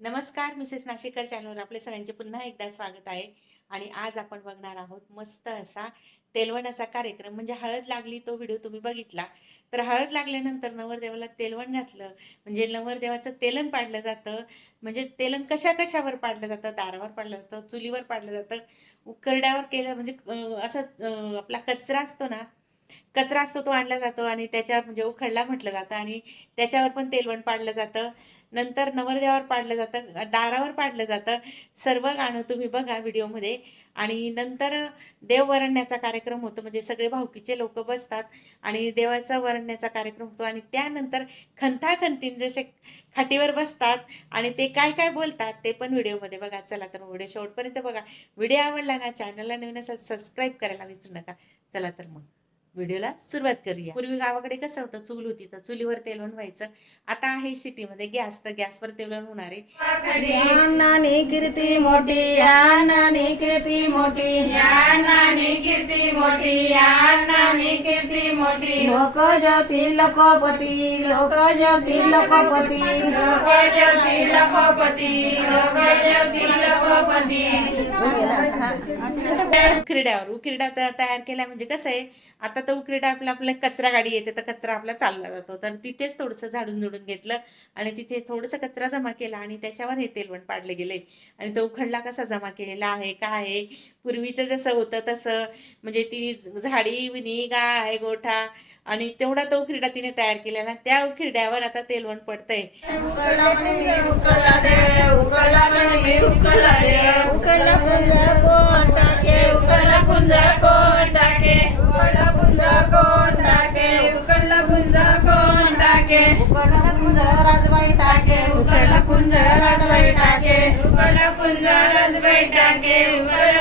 नमस्कार मिसेस नाशिकर चॅनलवर आपले सगळ्यांचे पुन्हा एकदा स्वागत आहे. आणि आज आपण बघणार आहोत मस्त असा तेलवणाचा कार्यक्रम. म्हणजे हळद लागली तो व्हिडिओ तुम्ही बघितला. तर हळद लागल्यानंतर नवरदेवाला तेलवण घातलं. म्हणजे नवरदेवाचं तेलन पाडलं जातं. म्हणजे तेलन कशा कशावर पाडलं जातं? दारावर पाडलं जातं? चुलीवर पाडलं जातं? उकरड्यावर केलं म्हणजे असं आपला कचरा असतो ना कचरा असतो तो आणला जातो आणि त्याच्यावर म्हणजे उखडला म्हटलं जातं आणि त्याच्यावर पण तेलवण पाडलं जातं. नंतर नवरदेवावर पाडलं जातं दारावर पाडलं जातं. सर्व गाणं तुम्ही बघा व्हिडिओमध्ये. आणि नंतर देव वरण्याचा कार्यक्रम होतो. म्हणजे सगळे भाऊकीचे लोक बसतात आणि देवाचा वरण्याचा कार्यक्रम होतो. आणि त्यानंतर खंताखंतीन जसे खाटीवर बसतात आणि ते काय काय बोलतात ते पण व्हिडिओमध्ये बघा. चला तर व्हिडिओ शेवटपर्यंत बघा. व्हिडिओ आवडला ना चॅनलला नवीन असं सबस्क्राईब करायला विसरू नका. चला तर मग. व्हिडिओला सुरुवात करूया. पूर्वी गावाकडे कसं होतं? चूल होती तर चुलीवर तेलवण व्हायचं आता आहे सिटीमध्ये गॅस तर गॅसवर तेलवण होणार आहे. नानी कीर्ती मोठी नानी कीर्ती मोठी नानी कीर्ती मोठी नानी कीर्ती मोठी. लोक ज्योती लोकपती लोक ज्योती लोकपती. लोक ज्योती लकोपती लोक ज्योती लकोपती. उकिरड्यावर उकिरडा त- तयार केला म्हणजे कसं आहे? आता आता तर उकरी टाईपला आपल्या कचरा गाडी येते तर कचरा आपला चालला जातो. तर तिथेच थोडंसं झाडून झुडून घेतलं आणि तिथे थोडंसं कचरा जमा केला आणि त्याच्यावर हे तेलवण पाडले गेले. आणि तो उखडला कसा जमा केलेला आहे का आहे? पूर्वीचं जसं होतं तसं म्हणजे ती झाडी विणी गाय गोठा आणि तेवढा तो उखरीडा तिने तयार केला ना त्या उकिरड्यावर आता तेलवण पडतंय. उकळला म्हणे उकडला टाके पुंज कोण टाके उकळला पुंज कोण टाके उकळला पुंज कोण टाके. उकडला पुंज राजबाई टाके पुंज राजबाई टाके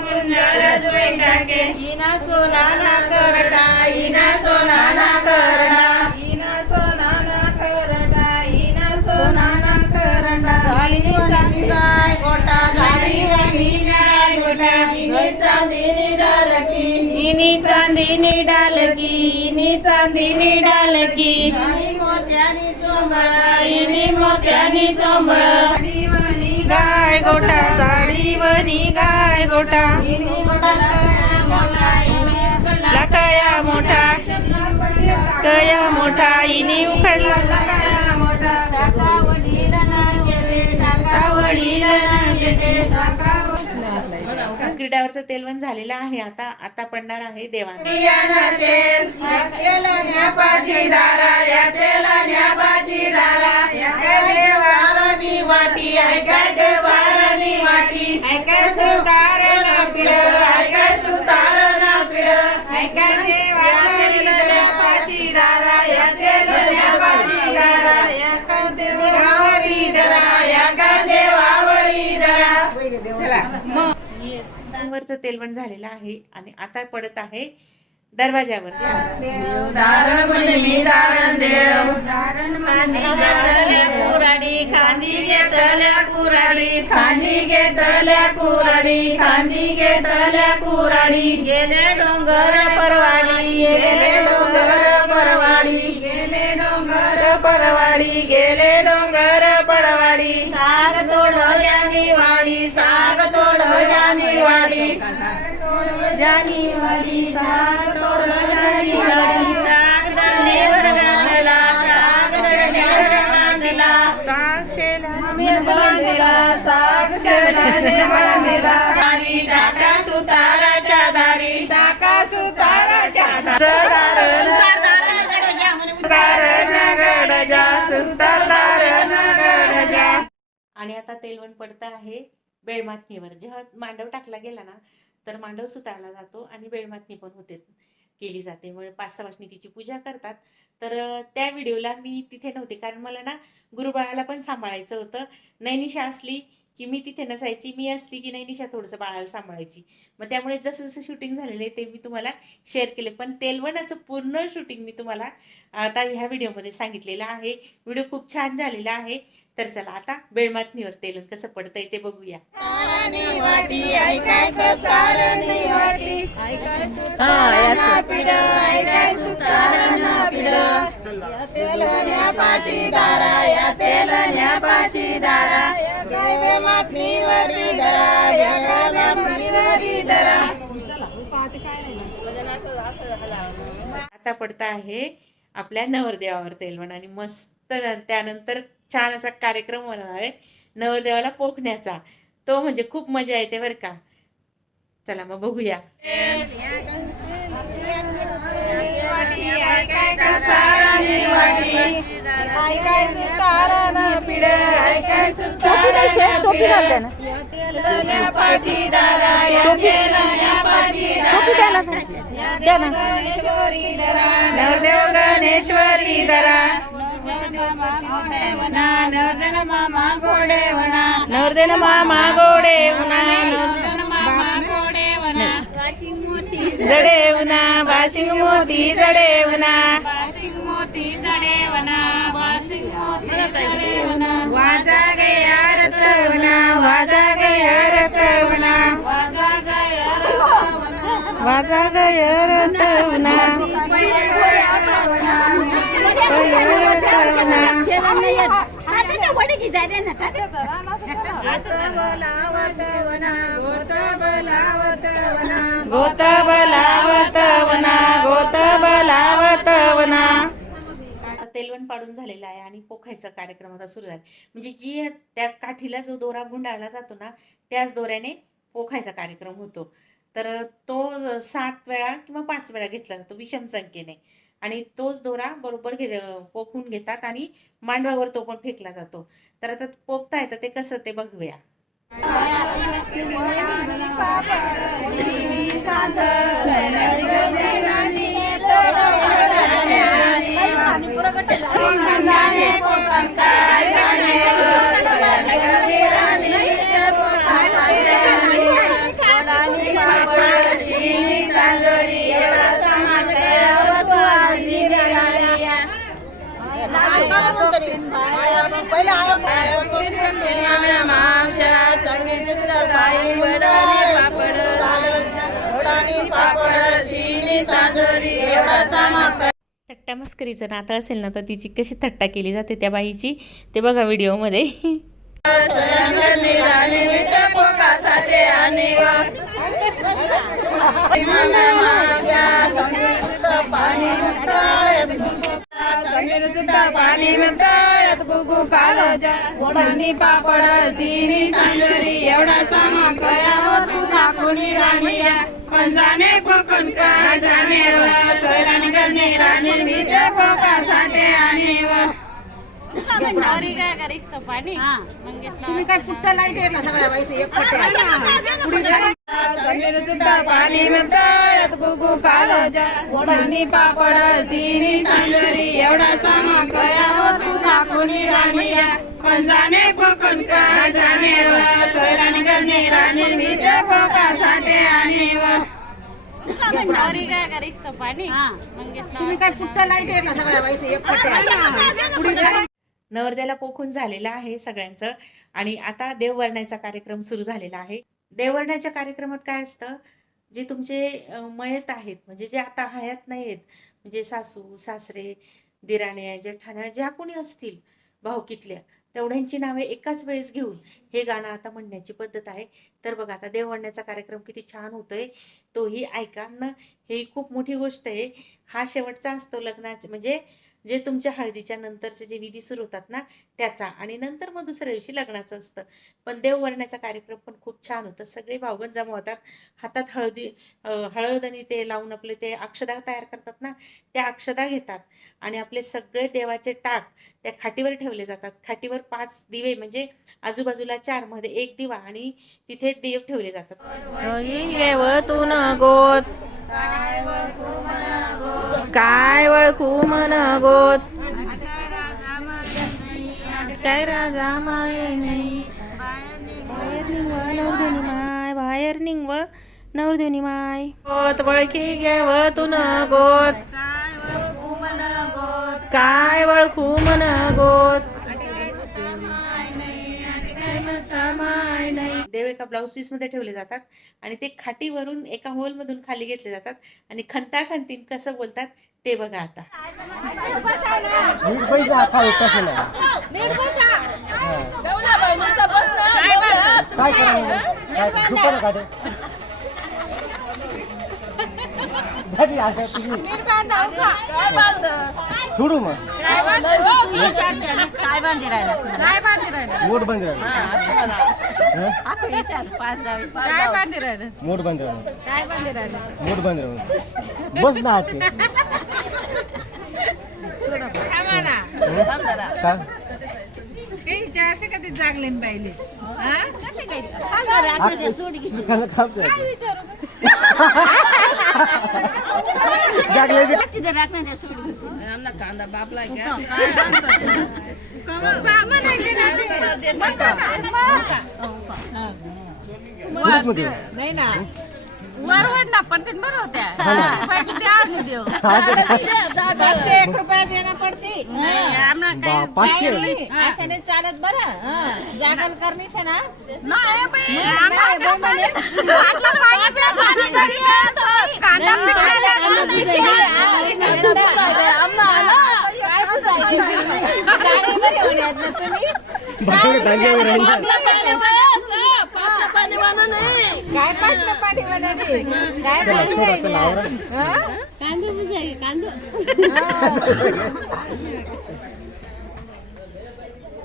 पुंज राजबाई टाके. इना सोना ना इना सोना ना इनी चांदीनी डालकी इनी चांदीनी डालकी मोत्यानी चोंबळ मोत्यानी चोंबळ. गाय गोटा साडीवणी गाय गोटा लकाया मोठा. कया मोठा इनी उखडला लकाया मोठा. क्रीडावरचं वडीला ना तेलवण झालेलं आहे. आता आता पडणार आहे देवाने. वरचं तेलवण झालेलं आहे आणि आता पडत आहे दरवाजावर खांदी घेतल्या कुराडी खांदी घेतल्या कुराडी खांदी घेतल्या कुराडी गेले डोंगर परवाडी गेले डोंगर परवाडी. गेले डोंगर परवाडी गेले डोंगर परवाडी. साग वाडी साग तोड जानी वाडी जानी वाडी साग तोड जानी वाडी साग बांधला साग बांधला साग बांधला साग बांधला दारी टाका सुताराच्या दारी. टाका सुताराच्या दारण दारण गडजा सुतार दारण गडजा आणि आता तेलवण पडतं आहे. बेळमातनीवर जेव्हा मांडव टाकला गेला ना तर मांडव सुतारला जातो आणि बेळमातनी पण होते केली जाते. मग पाच सवाशनी तिची पूजा करतात. तर त्या व्हिडिओला मी तिथे नव्हते. कारण मला ना गुरुबाळाला पण सांभाळायचं होतं. नैनिशा असली की मी तिथे नसायची. मी असली की नैनिशा थोडंसं बाळाला सांभाळायची. मग त्यामुळे जसं जसं शूटिंग झालेलं आहे ते मी तुम्हाला शेअर केले. पण तेलवणाचं पूर्ण शूटिंग मी तुम्हाला आता ह्या व्हिडिओमध्ये सांगितलेलं आहे. व्हिडिओ खूप छान झालेला आहे. तर चला आता बेळमातनीवर तेलून कसं पडतंय ते बघूया. आता पडता आहे आपल्या नवरदेवावर तेलवण आणि मस्त त्यानंतर छान असा कार्यक्रम होणार आहे. नवरदेवाला पोखण्याचा. तो म्हणजे खूप मजा येते बरं का. चला मग बघूया. तेलण्या पाची दारा नर्दन मामा गोडेवना नर्दन मामा गोडे जडेवना बाशिंग मोती जडेवना बाशिंग मोती जडेवना बाशिंग मोती जडेवना वाजा गया रतवना वाजा गया रतवना रतवना वाजा गया रतवना गोत बलावतवना गोत बलावतवना आता तेलवण पाडून झालेलं आहे आणि पोखायचा कार्यक्रम आता सुरू झाला. म्हणजे जी त्या काठीला जो दोरा गुंडाळला जातो ना त्याच दोऱ्याने पोखायचा कार्यक्रम होतो. तर तो सात वेळा किंवा पाच वेळा घेतला जातो विषम संख्येने. आणि तोच दोरा बरोबर घे पोखून घेतात आणि मांडवावर तो पण फेकला जातो. तर आता पोखता येतं ते कसं ते बघूया. थट्टा मस्करीचं नातं असेल ना तर तिची कशी थट्टा केली जाते त्या बाईची ते बघा व्हिडिओमध्ये. पाणी मिळतात गुगु काल ओढणी पापड सिनी सांजरी एवढा सामा कया हो तू काकुनी राणीया कंजाने पकन का जाने व सोयराने करणे राणी मी ते पोका साठे आणि व तुम्ही काय पुट्टा लाइट आहे. का सगळ्या बाईस एक पाणी म्हणतात कुकू काल ओढणी पापड सिनी सांजरी एवढा सामा कया हो तू काकुनी राणीया कंजाने पकन काजाने व सोयराने करणे राणी मी पोका साठे आणि व तुम्ही काय पुट्टा लाइट का सगळ्या बाईस एक नवरदेवाला पोखून झालेला आहे सगळ्यांचं. आणि आता देववरण्याचा कार्यक्रम सुरू झालेला आहे. देवरण्याच्या कार्यक्रमात काय असतं? जे तुमचे मयत आहेत म्हणजे जे आता हयात नाही आहेत म्हणजे सासू सासरे दिराण्या जेठाण्या ज्या कोणी असतील भाऊकीतल्या तेवढ्यांची नावे एकाच वेळेस घेऊन हे गाणं आता म्हणण्याची पद्धत आहे. तर बघा आता देववरण्याचा कार्यक्रम किती छान होतोय तोही ऐका. ही खूप मोठी गोष्ट आहे. हा शेवटचा असतो लग्नाचे म्हणजे जे तुमच्या हळदीच्या नंतरचे जे विधी सुरू होतात ना त्याचा. आणि नंतर मग दुसऱ्या दिवशी लग्नाचं असतं. पण देववरण्याचा कार्यक्रम पण खूप छान होतं. सगळे भावगण जमा होतात. हातात हळदी हळद आणि ते लावून आपले ते अक्षदा तयार करतात ना त्या अक्षदा घेतात. आणि आपले सगळे देवाचे टाक त्या खाटीवर ठेवले जातात. खाटीवर पाच दिवे म्हणजे आजूबाजूला चारमध्ये एक दिवा आणि तिथे देव ठेवले जातात. गोत काय वळखू मन गोत? काय राजा माये माय बाहेर निघव नवरदेवनी माय बाहेर माय. गोत वळखी घेव तू न गोत. काय वळखू मन गोत? एका ब्लाऊज पीसमध्ये ठेवले जातात आणि ते खाटीवरून एका होलमधून खाली घेतले जातात. आणि खंता खंतीन कसं बोलतात ते बघा आता. सोडू मग काय बांधी राहिला काय बांधी राहिला मोठ बंद राहिलं हं? आपण विचार पाच दहा काय बांधी राहिलं मोठ बंद राहिलं काय बांधी राहिलं मोठ बंद राहिलं बस ना आते का चारशे कधी जागले पाहिले आते दुकानं खापचं जागले बी कांदा बापला खूप मध्ये नाही ना पडते बरं होत्या देऊ पाचशे एक रुपया देणं पडते बा पाचशे चालत बरं जागल ना काय पाणी चला पाणी सोडा नाही चला आवरा.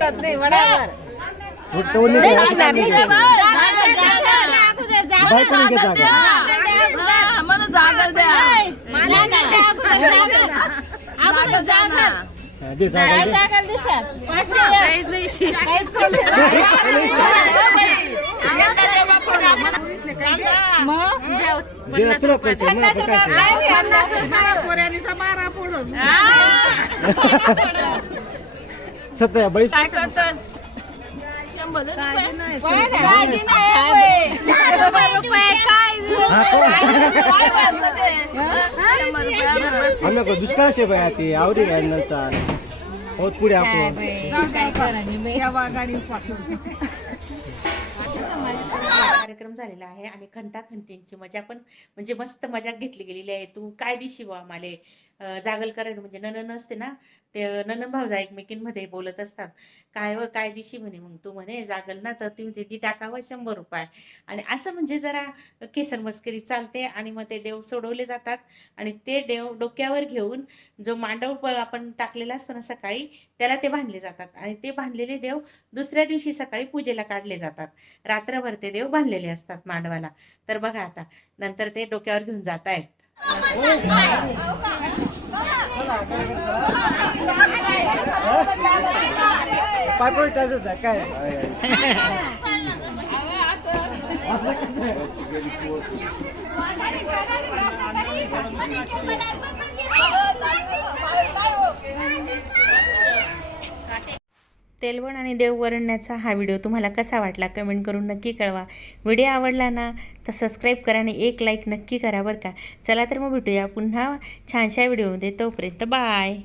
करत नाही वडावर. फक्त ओली काय असं काय नाही केलं. बायकोने घे जागा हा, दे मला पण काय सत्या बाईस? आम्ही दुष्काळ शे बाय ते आवडी काय नंतर होत पुढे आपण कार्यक्रम झालेला आहे. आणि खंता खंतींची मजा पण म्हणजे मस्त मजा घेतली गेलेली आहे. तू काय दिशी बुवा आम्हाला जागल करायला म्हणजे ननन असते ना ते ननन भाऊजा एकमेकींमध्ये बोलत असतात. काय व काय दिशी म्हणे मग तू म्हणे जागल ना तर तुम्ही ते दी टाकावं शंभर रुपये. आणि असं म्हणजे जरा केसर मस्करी चालते आणि मग ते देव सोडवले जातात. आणि ते देव डोक्यावर घेऊन जो मांडव आपण टाकलेला असतो ना सकाळी त्याला ते बांधले जातात. आणि ते बांधलेले देव दुसऱ्या दिवशी सकाळी पूजेला काढले जातात. रात्रभर ते देव बांधलेले असतात मांडवाला. तर बघा आता नंतर ते डोक्यावर घेऊन जात आहेत पाय चालू होता काय असं कसं? तेलवण आणि देववरण्याचा हा व्हिडिओ तुम्हाला कसा वाटला कमेंट करून नक्की कळवा. व्हिडिओ आवडला ना तर सबस्क्राईब करा आणि एक लाईक नक्की करा बरं का. चला तर मग भेटूया पुन्हा छानशा व्हिडिओमध्ये. तोपर्यंत बाय